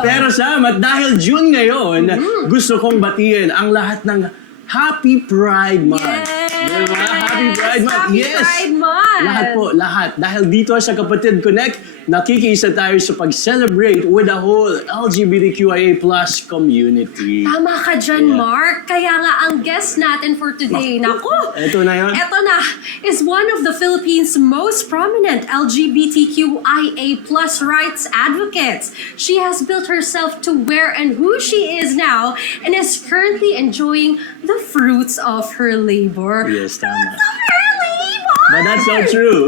Pero Sam, at dahil June ngayon, gusto kong batiin ang lahat ng Happy Pride Month. Yes! Diba? Happy Pride Month. Happy Yes! Pride Month! Lahat po, lahat. Dahil dito sa Kapatid Connect, nakikiisa tayo sa pag-celebrate with the whole LGBTQIA+ community. Tama ka dyan, Yeah. Mark. Kaya nga ang guest natin for today, naku, Eto na yun. eto na, is one of the Philippines' most prominent LGBTQIA+ rights advocates. She has built herself to where and who she is now and is currently enjoying the fruits of her labor. Yes, tama. Fruits of her labor! But that's so true.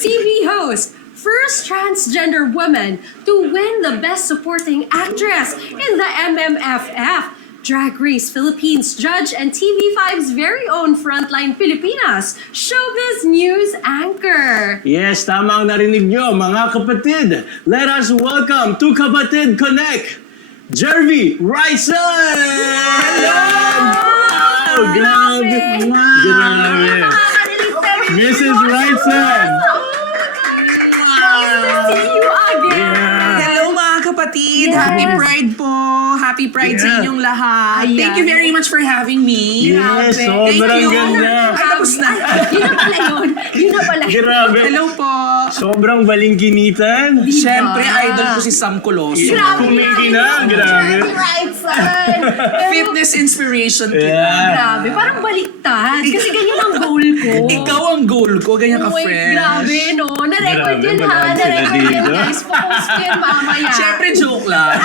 TV host, first transgender woman to win the Best Supporting Actress in the MMFF. Drag Race Philippines judge and TV5's very own Frontline Pilipinas showbiz news anchor. Yes, tama ang narinig nyo, mga kapatid. Let us welcome to Kapatid Connect, Jervy Wrightson! Wow! Grabe! Grabe! Mrs. Wrightson! See you again. Hello mga kapatid! Yes. Happy Pride po! Happy Pride sa Yeah. inyong lahat! Ayan. Thank you very much for having me! Yes, Grabe. sobrang Thank you. ganda! Ay, tapos na! Yun na pala yun. Yun na pala. Grabe! Hello po! Sobrang balingkinitan! Siyempre, idol ko si Sam Coloso. Grabe. Kumikinang, grabe! Jervy Wrightson. Pero, Fitness inspiration kita. Yeah. grabe. Parang baliktad. Kasi ganyan ang goal ko. Ikaw ang goal ko, ganyan ka Uy, fresh. grabe, no? Na-record Grabe, yun, ha? malaman sila Na-record yun, dito. guys. Post ko yun mamaya. Siyempre, joke lang.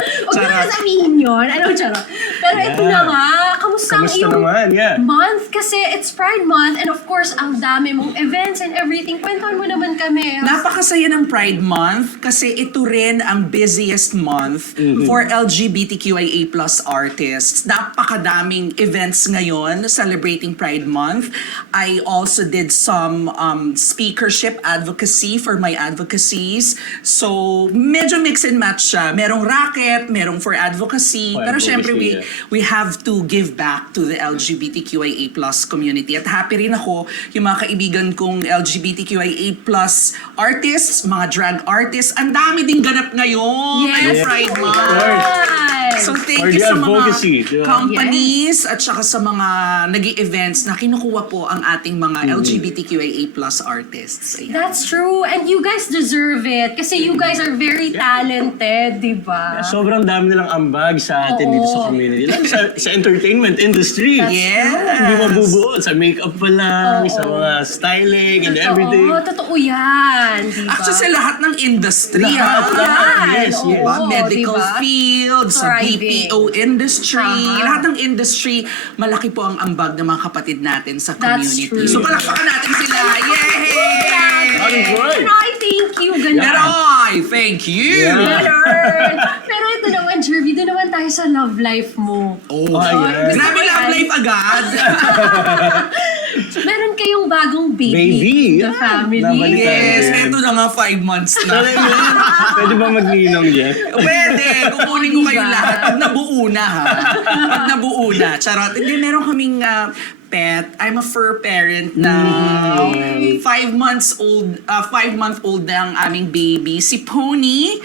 Huwag mo na sabihin yun. Ano, charot. Pero ito na nga. Kamusta ang Kamusta iyong naman? Yeah. month? Kasi it's Pride Month and of course, ang dami mong events and everything. Kwentuhan mo naman kami. Napakasaya ng Pride Month kasi ito rin ang busiest month for LGBTQIA+ artists. Napakadaming events ngayon celebrating Pride Month. I also did some speakership advocacy for my advocacies. So, medyo mix and match siya. Merong racket, merong for advocacy. For Pero syempre, advocacy, we have to give back to the LGBTQIA+ community. At happy rin ako yung mga kaibigan kong LGBTQIA+ artists, mga drag artists. Ang dami ding ganap ngayon. Yes, Ngayong Pride of Month. course. So thank For you the sa advocacy, mga diba? companies at saka sa mga nag-i-events na kinukuha po ang ating mga LGBTQIA+ artists. Ayan. That's true. And you guys deserve it. Kasi you guys are very talented, di ba? Sobrang dami nilang ambag sa atin dito sa Oo. community. Like sa entertainment industry. That's Yes. Hindi mabubuo sa makeup pa lang, Oo. sa mga styling and everything. Oo, totoo yan. Di ba? Actually, sa lahat ng industry, Lahat, ah. lahat. Yan. Yes, yes. Diba? Oo, Medical diba? field, sa Thriving. BPO industry, Tama. lahat ng industry, malaki po ang ambag ng mga kapatid natin sa That's community. true. So palakpakan natin sila. Yay! Alright. Ay, thank you. Ganun. Meroy! Thank you! Yeah. Ganun. Pero ito naman, Jervy, doon naman tayo sa love life mo. Oh, Ayan. grabe love life agad! Meron kayong bagong baby. Baby, The yeah. family. Nabalitaan. Yes, Ayan. eto na nga 5 months na. Alam mo, pwede ba magninong dyan? Pwede, kukunin ko kayo Diba? lahat. Pag nabuo na ha. Pag nabuo na. Charot. Hindi, meron kaming pet. I'm a fur parent na 5 months old, 5-month-old na ang aming baby. Si Pony,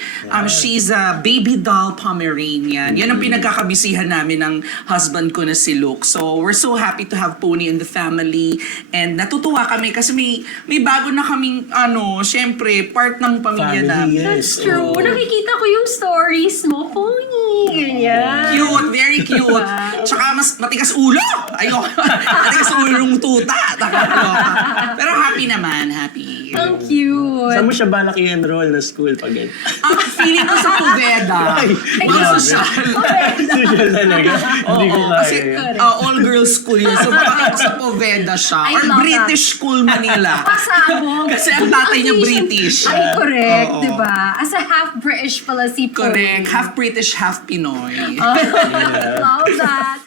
she's a baby doll Pomeranian. Yan ang pinagkakabisihan namin ng husband ko na si Luke. So, we're so happy to have Pony in the family. And natutuwa kami kasi may bago na kaming, syempre, part ng pamilya Family, namin. That's yes. true. Oo. Nakikita ko yung stories mo. Pony. Ganyan. Cute, very cute. Diba? Tsaka mas matigas ulo. Ayoko. Matigas ulo ng tuta. Nakakaloka. Pero happy naman, happy. Ang cute. Saan mo siya balak i-enroll na school pag ganyan? Ang feeling ko sa Poveda. Ay, Mga grabe. social. Social talaga. Hindi ko Kasi kaya. all-girls school yun. So baka sa Poveda siya. I Or love British School Manila. Pasabog. Kasi ang tatay niya British. Ay, correct. Oo. Diba? As a half British pala si Pony. Correct. Half British, half Pinoy. Love that.